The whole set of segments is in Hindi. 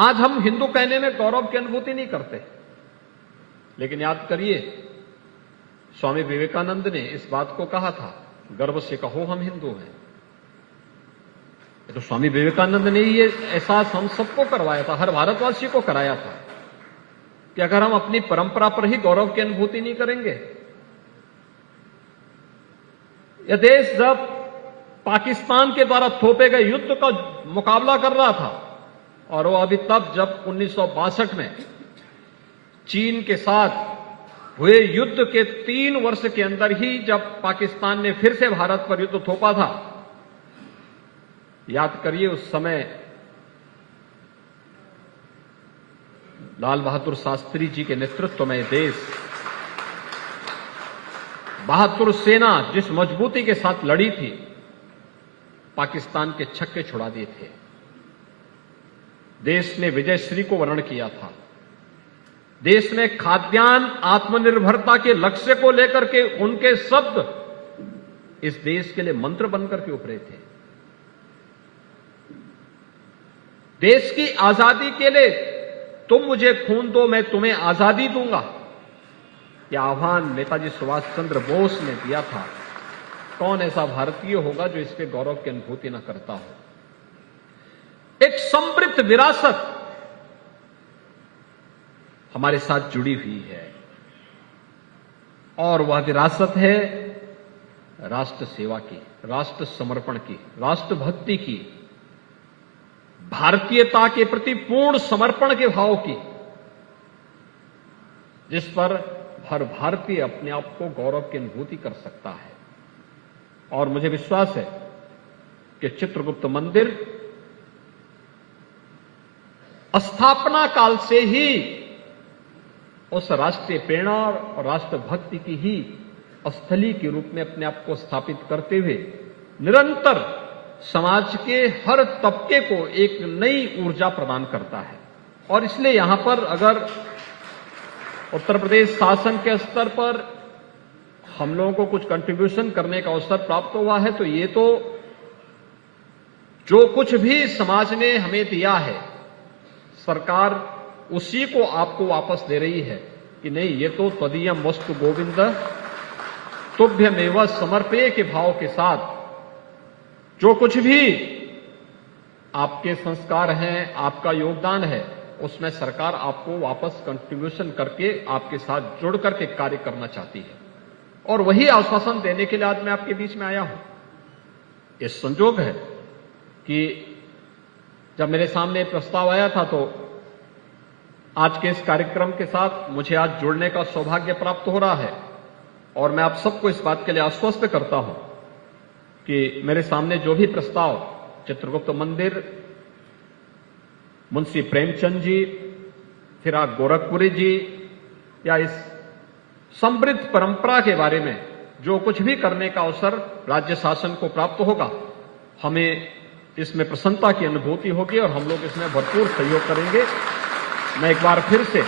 आज हम हिंदू कहने में गौरव की अनुभूति नहीं करते, लेकिन याद करिए स्वामी विवेकानंद ने इस बात को कहा था, गर्व से कहो हम हिंदू हैं। तो स्वामी विवेकानंद ने ये एहसास हम सबको करवाया था, हर भारतवासी को कराया था कि अगर हम अपनी परंपरा पर ही गौरव की अनुभूति नहीं करेंगे। यह देश जब पाकिस्तान के द्वारा थोपे गए युद्ध का मुकाबला कर रहा था, और वो अभी तब जब 1962 में चीन के साथ हुए युद्ध के 3 वर्ष के अंदर ही जब पाकिस्तान ने फिर से भारत पर युद्ध थोपा था, याद करिए उस समय लाल बहादुर शास्त्री जी के नेतृत्व में देश, बहादुर सेना जिस मजबूती के साथ लड़ी थी, पाकिस्तान के छक्के छुड़ा दिए थे। देश ने विजयश्री को वर्ण किया था। देश ने खाद्यान्न आत्मनिर्भरता के लक्ष्य को लेकर के उनके शब्द इस देश के लिए मंत्र बनकर के उभरे थे। देश की आजादी के लिए तुम मुझे खून दो, मैं तुम्हें आजादी दूंगा, यह आह्वान नेताजी सुभाष चंद्र बोस ने दिया था। कौन ऐसा भारतीय होगा जो इस पे गौरव की अनुभूति न करता हो। एक समृद्ध विरासत हमारे साथ जुड़ी हुई है, और वह विरासत है राष्ट्र सेवा की, राष्ट्र समर्पण की, राष्ट्रभक्ति की, भारतीयता के प्रति पूर्ण समर्पण के भाव की, जिस पर हर भारतीय अपने आप को गौरव की अनुभूति कर सकता है। और मुझे विश्वास है कि चित्रगुप्त मंदिर स्थापना काल से ही उस राष्ट्रीय प्रेरणा और राष्ट्रभक्ति की ही स्थली के रूप में अपने आप को स्थापित करते हुए निरंतर समाज के हर तबके को एक नई ऊर्जा प्रदान करता है। और इसलिए यहां पर अगर उत्तर प्रदेश शासन के स्तर पर हम लोगों को कुछ कंट्रीब्यूशन करने का अवसर प्राप्त हुआ है, तो ये तो जो कुछ भी समाज ने हमें दिया है, सरकार उसी को आपको वापस दे रही है कि नहीं, ये तो त्वदीयम वस्तु गोविंद तुभ्यमेव समर्पये के भाव के साथ जो कुछ भी आपके संस्कार हैं, आपका योगदान है, उसमें सरकार आपको वापस कंट्रीब्यूशन करके आपके साथ जुड़ करके कार्य करना चाहती है। और वही आश्वासन देने के लिए आज मैं आपके बीच में आया हूं। ये संजोग है कि जब मेरे सामने प्रस्ताव आया था, तो आज के इस कार्यक्रम के साथ मुझे आज जुड़ने का सौभाग्य प्राप्त हो रहा है, और मैं आप सबको इस बात के लिए आश्वस्त करता हूं कि मेरे सामने जो भी प्रस्ताव चित्रगुप्त मंदिर, मुंशी प्रेमचंद जी, फिराक गोरखपुरी जी, या इस समृद्ध परंपरा के बारे में जो कुछ भी करने का अवसर राज्य शासन को प्राप्त होगा, हमें इसमें प्रसन्नता की अनुभूति होगी और हम लोग इसमें भरपूर सहयोग करेंगे। मैं एक बार फिर से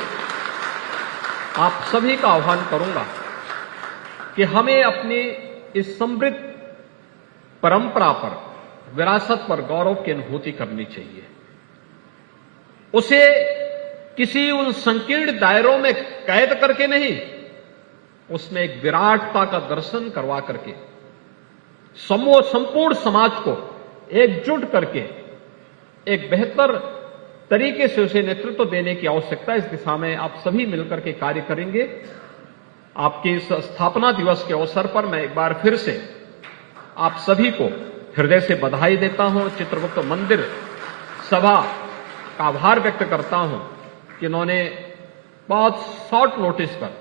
आप सभी का आह्वान करूंगा कि हमें अपनी इस समृद्ध परंपरा पर, विरासत पर गौरव की अनुभूति करनी चाहिए। उसे किसी उन संकीर्ण दायरों में कैद करके नहीं, उसमें एक विराटता का दर्शन करवा करके संपूर्ण समाज को एकजुट करके एक बेहतर तरीके से उसे नेतृत्व देने की आवश्यकता है। इस दिशा में आप सभी मिलकर के कार्य करेंगे। आपके इस स्थापना दिवस के अवसर पर मैं एक बार फिर से आप सभी को हृदय से बधाई देता हूं। चित्रगुप्त मंदिर सभा का आभार व्यक्त करता हूं कि इन्होंने बहुत शॉर्ट नोटिस पर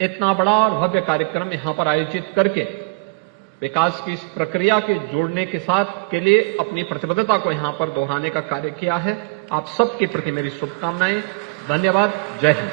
इतना बड़ा और भव्य कार्यक्रम यहां पर आयोजित करके विकास की इस प्रक्रिया के जोड़ने के साथ के लिए अपनी प्रतिबद्धता को यहां पर दोहराने का कार्य किया है। आप सबके प्रति मेरी शुभकामनाएं। धन्यवाद। जय हिंद।